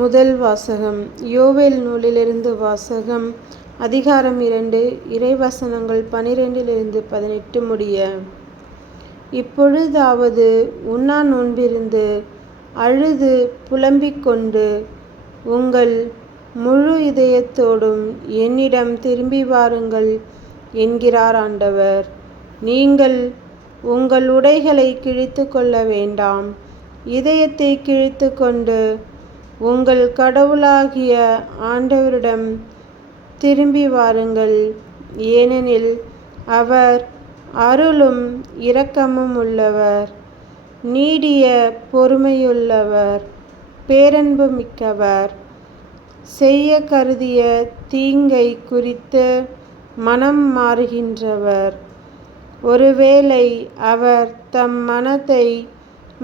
முதல் வாசகம். யோவேல் நூலிலிருந்து வாசகம். அதிகாரம் 2, இறைவசனங்கள் 12-18 முடிய. இப்பொழுதாவது உண்ணா நோன்பிருந்து அழுது புலம்பிக் கொண்டு உங்கள் முழு இதயத்தோடும் என்னிடம் திரும்பி வாருங்கள் என்கிறார் ஆண்டவர். நீங்கள் உங்கள் உடைகளை கிழித்து கொள்ள வேண்டாம். இதயத்தை கிழித்து கொண்டு உங்கள் கடவுளாகிய ஆண்டவரிடம் திரும்பி வாருங்கள். ஏனெனில் அவர் அருளும் இரக்கமும் உள்ளவர், நீடிய பொறுமையுள்ளவர், பேரன்பு மிக்கவர். செய்ய கருதிய தீங்கை குறித்து மனம் மாறுகின்றவர். ஒருவேளை அவர் தம் மனத்தை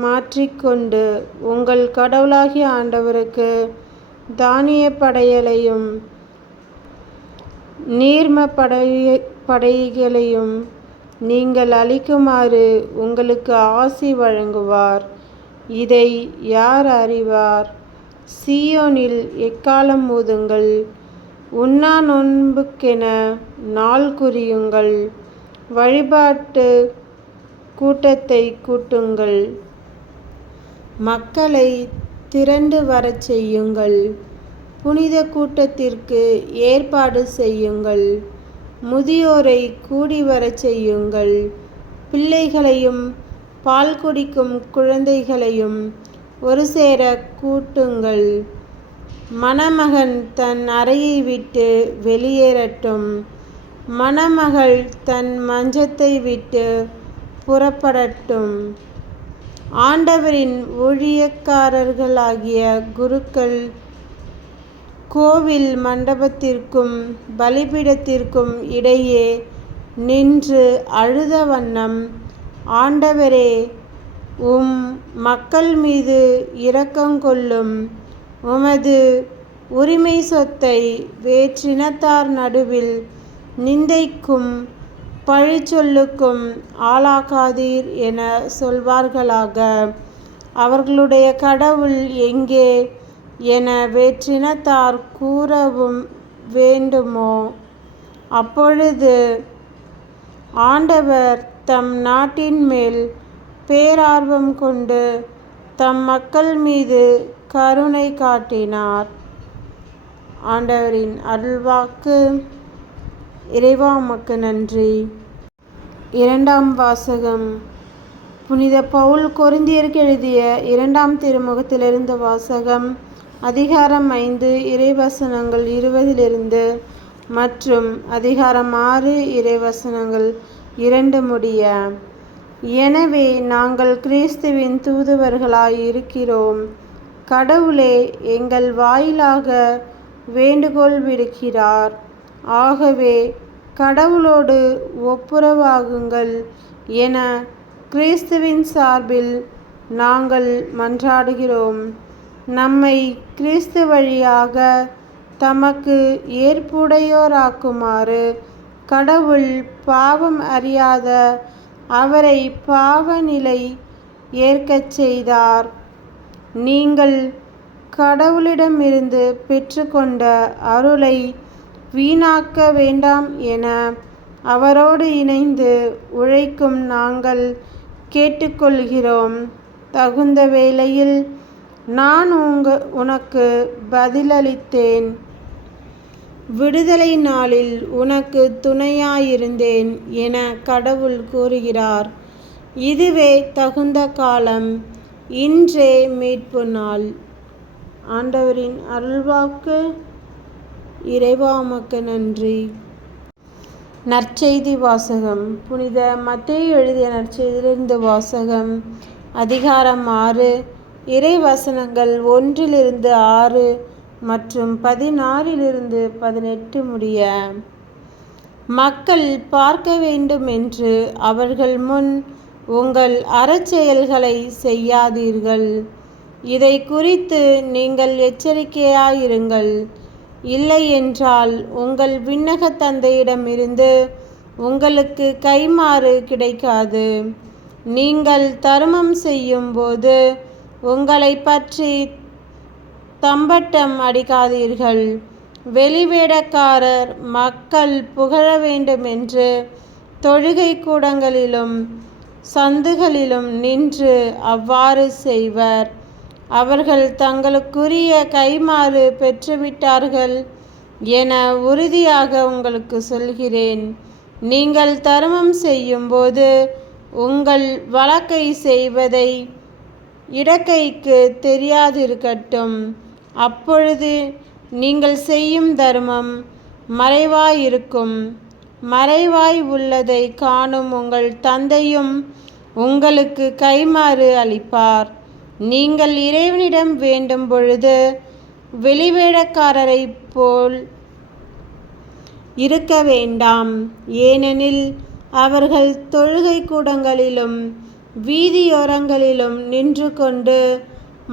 மாற்றிக்கொண்டு உங்கள் கடவுளாகிய ஆண்டவருக்கு தானிய படையலையும் நீர்ம படைகளையும் நீங்கள் அளிக்குமாறு உங்களுக்கு ஆசி வழங்குவார். இதை யார் அறிவார்? சீயோனில் எக்காளம் ஊதுங்கள், உண்ணா நோன்புக்கென நாள் குறியுங்கள், வழிபாட்டு கூட்டத்தை கூட்டுங்கள், மக்களை திரண்டு வரச் செய்யுங்கள், புனித கூட்டத்திற்கு ஏற்பாடு செய்யுங்கள், முதியோரை கூடி வரச் செய்யுங்கள், பிள்ளைகளையும் பால் குடிக்கும் குழந்தைகளையும் ஒரு சேர கூட்டுங்கள். மணமகன் தன் அறையை விட்டு வெளியேறட்டும், மணமகள் தன் மஞ்சத்தை விட்டு புறப்படட்டும். ஆண்டவரின் ஊழியக்காரர்களாகிய குருக்கள் கோவில் மண்டபத்திற்கும் பலிபீடத்திற்கும் இடையே நின்று அழுத வண்ணம், ஆண்டவரே, உம் மக்கள் மீது இரக்கங்கொள்ளும். உமது உரிமை சொத்தை வேற்றினத்தார் நடுவில் நிந்தைக்கும் பழிச்சொல்லுக்கும் ஆளாக்காதீர் என சொல்வார்களாக. அவர்களுடைய கடவுள் எங்கே என வேற்றினத்தார் கூறவும் வேண்டுமோ? அப்பொழுது ஆண்டவர் தம் நாட்டின் மேல் பேரார்வம் கொண்டு தம் மக்கள் மீது கருணை காட்டினார். ஆண்டவரின் அருள்வாக்கு. இறைவா, உமக்கு நன்றி. இரண்டாம் வாசகம். புனித பவுல் கொரிந்தியருக்கு எழுதிய 2ஆம் திருமுகத்திலிருந்து வாசகம். அதிகாரம் 5, இறைவசனங்கள் 20 மற்றும் அதிகாரம் 6, இறைவசனங்கள் 2 முடிய. எனவே நாங்கள் கிறிஸ்துவின் தூதுவர்களாய் இருக்கிறோம். கடவுளே எங்கள் வாயிலாக வேண்டுகோள் விடுக்கிறார். ஆகவே கடவுளோடு ஒப்புரவாகுங்கள் என கிறிஸ்துவின் சார்பில் நாங்கள் மன்றாடுகிறோம். நம்மை கிறிஸ்து வழியாக தமக்கு ஏற்புடையோராக்குமாறு கடவுள் பாவம் அறியாத அவரை பாவ நிலை ஏற்கச் செய்தார். நீங்கள் கடவுளிடமிருந்து பெற்றுக்கொண்ட அருளை வீணாக்க வேண்டாம் என அவரோடு இணைந்து உழைக்கும் நாங்கள் கேட்டுக்கொள்கிறோம். தகுந்த வேளையில் நான் உனக்கு பதிலளித்தேன். விடுதலை நாளில் உனக்கு துணையாயிருந்தேன் என கடவுள் கூறுகிறார். இதுவே தகுந்த காலம், இன்றே மீட்பு நாள். ஆண்டவரின் அருள்வாக்கு. இறைவா, உமக்கு நன்றி. நற்செய்தி வாசகம். புனித மத்தேயு எழுதிய நற்செய்தியிலிருந்து வாசகம். அதிகாரம் 6, இறைவசனங்கள் 1-6 மற்றும் 16-18 முடிய. மக்கள் பார்க்க வேண்டும் என்று அவர்கள் முன் உங்கள் அறச்செயல்களை செய்யாதீர்கள். இதை குறித்து நீங்கள் எச்சரிக்கையாயிருங்கள். இல்லையென்றால் உங்கள் விண்ணக தந்தையிடமிருந்து உங்களுக்கு கைமாறு கிடைக்காது. நீங்கள் தருமம் செய்யும்போது உங்களை பற்றி தம்பட்டம் அடிக்காதீர்கள். வெளிவேடக்காரர் மக்கள் புகழ வேண்டுமென்று தொழுகை கூடங்களிலும் சந்துகளிலும் நின்று அவ்வாறு செய்வர். அவர்கள் தங்களுக்குரிய கைமாறு பெற்றுவிட்டார்கள் என உறுதியாக உங்களுக்கு சொல்கிறேன். நீங்கள் தர்மம் செய்யும்போது உங்கள் வலக்கை செய்வதை இடக்கைக்கு தெரியாதிருக்கட்டும். அப்பொழுது நீங்கள் செய்யும் தர்மம் மறைவாயிருக்கும். மறைவாய் உள்ளதை காணும் உங்கள் தந்தையும் உங்களுக்கு கைமாறு அளிப்பார். நீங்கள் இறைவனிடம் வேண்டும் பொழுது வெளிவேடக்காரரைப் போல் இருக்க வேண்டாம். ஏனெனில் அவர்கள் தொழுகை கூடங்களிலும் வீதியோரங்களிலும் நின்று கொண்டு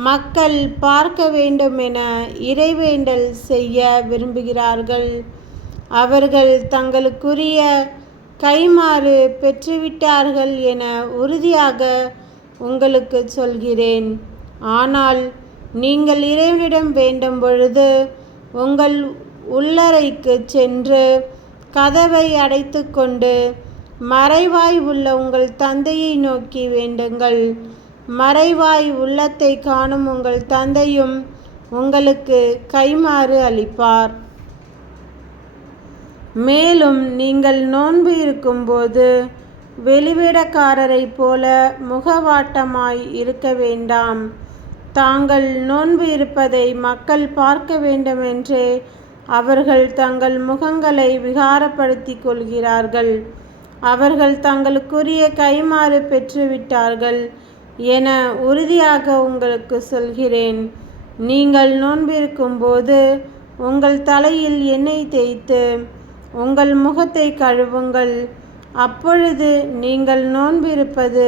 மக்கள் பார்க்க வேண்டுமென இறைவேண்டல் செய்ய விரும்புகிறார்கள். அவர்கள் தங்களுக்குரிய கைமாறு பெற்றுவிட்டார்கள் என உறுதியாக உங்களுக்கு சொல்கிறேன். ஆனால் நீங்கள் இறைவனிடம் வேண்டும் பொழுது உங்கள் உள்ளறைக்கு சென்று கதவை அடைத்து கொண்டு மறைவாய் உள்ள உங்கள் தந்தையை நோக்கி வேண்டுங்கள். மறைவாய் உள்ளத்தை காணும் உங்கள் தந்தையும் உங்களுக்கு கைமாறு அளிப்பார். மேலும் நீங்கள் நோன்பு இருக்கும்போது வெளிவேடக்காரரைப் போல முகவாட்டமாய் இருக்க வேண்டாம். தாங்கள் நோன்பு இருப்பதை மக்கள் பார்க்க வேண்டுமென்றே அவர்கள் தங்கள் முகங்களை விகாரப்படுத்திக் கொள்கிறார்கள். அவர்கள் தங்களுக்குரிய கைமாறு பெற்றுவிட்டார்கள் என உறுதியாக உங்களுக்கு சொல்கிறேன். நீங்கள் நோன்பிருக்கும்போது உங்கள் தலையில் எண்ணெய் தேய்த்து உங்கள் முகத்தை கழுவுங்கள். அப்பொழுது நீங்கள் நோன்பிருப்பது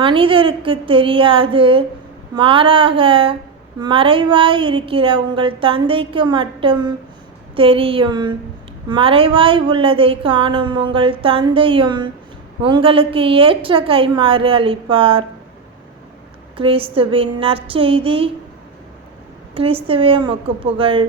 மனிதருக்கு தெரியாது, மாறாக மறைவாய் இருக்கிற உங்கள் தந்தைக்கு மட்டும் தெரியும். மறைவாய் உள்ளதை காணும் உங்கள் தந்தையும் உங்களுக்கு ஏற்ற கைமாறு அளிப்பார். கிறிஸ்துவின் நற்செய்தி. கிறிஸ்துவே உமக்கு புகழ்.